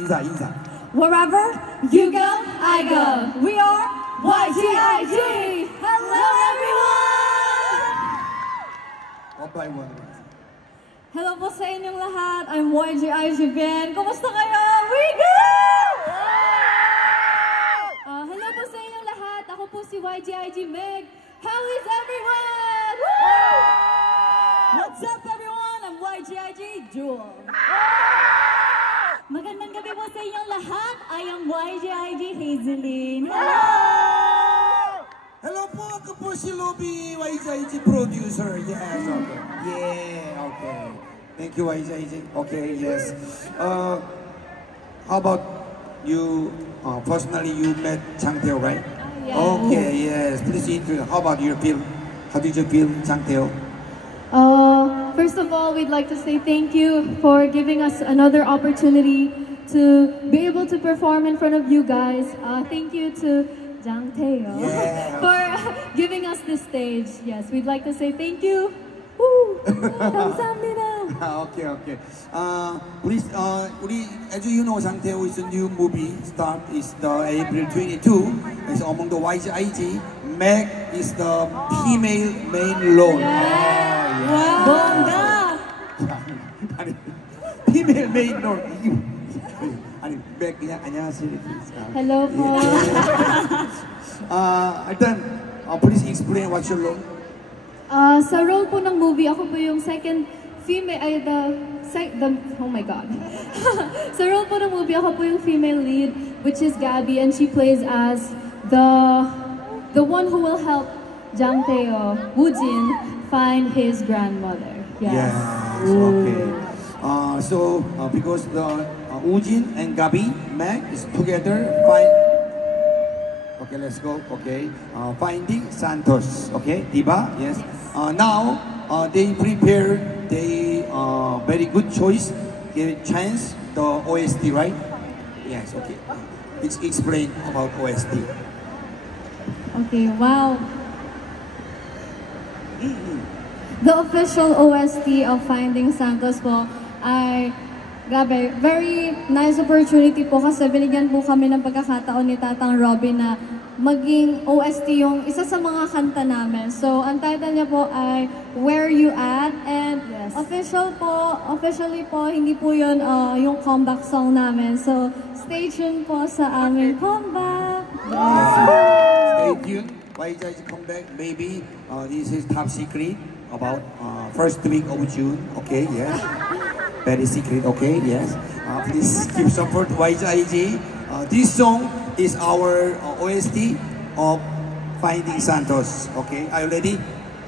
인사. Wherever you go, I go. We are YGIG. Hello, everyone. One by one. Hello po sa inyong lahat. I'm YGIG Ben. Kumusta kayo? We go! Hello po sa inyong lahat. Ako po si YGIG Meg. How is everyone? Woo! What's up, everyone? I'm YGIG Jewel. Magandang gabi po sa inyong lahat. I am YGIG Hazeline. Hello! Hello po, ako po si Lobby, YGIG producer. Yes, okay. Yeah, okay. Thank you, YGIG. Okay, yes. How about you, personally, you met Chang Tae-ho, right? Yeah. Okay, yes. Please introduce. How about your feel? How did you feel, Chang Tae-ho? First of all, we'd like to say thank you for giving us another opportunity to be able to perform in front of you guys. Thank you to Jang Tae-ho for giving us this stage. Yes, we'd like to say thank you. Woo! 감사합니다. Okay. Please, as you know, Chang Tae-ho is a new movie. Start is the April 22. It's among the YGIG. Meg is the female main role. Wow! Bongga! 아니, female main role. 아니, Meg 그냥 안녕하세요. Hello po. 일단, please explain what's your role. Sa role po ng movie, ako po yung second female, oh my God. Sa role po ng movie, ako po yung female lead, which is Gabby, and she plays as the one who will help Jang Tae-ho, Woojin, find his grandmother. Yes, okay. Because the Woojin and Gabby, Meg is together, okay, let's go, okay. Finding Santos, okay, diba? Yes. Now, they prepare very good choice, give chance the OST, right? Yes, okay. Let's explain about OST. Okay, wow. The official OST of Finding Santos po ay, grabe, very nice opportunity po kasi binigyan po kami ng pagkakataon ni Tatang Robin na maging OST yung isa sa mga kanta namin. So, ang title niya po ay Where You At, and officially po, hindi po yun yung comeback song namin. So, stay tuned po sa aming comeback. Stay tuned. YGIG comeback. Maybe this is top secret about first week of June. Okay, yes. Very secret. Okay, yes. Please give support YGIG. This song is our OST of Finding Santos. Okay, are you ready?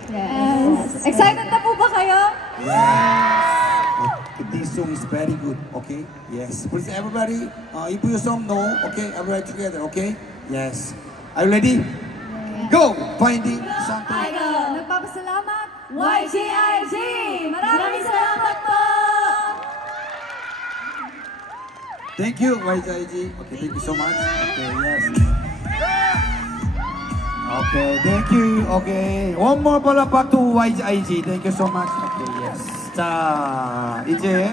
Yes. Excited na po ba kayo? Yes. This song is very good. Okay, yes. Please, everybody, if you song know, okay, everybody together. Okay, yes. Are you ready? Go! Finding Santos. I go! Nagpapasalamat, YGIG! Maraming salamat po! Thank you, YGIG. Okay, thank you so much. Okay, yes. Okay, thank you. Okay, one more palakpak to YGIG. Thank you so much. Okay, yes. 자, 이제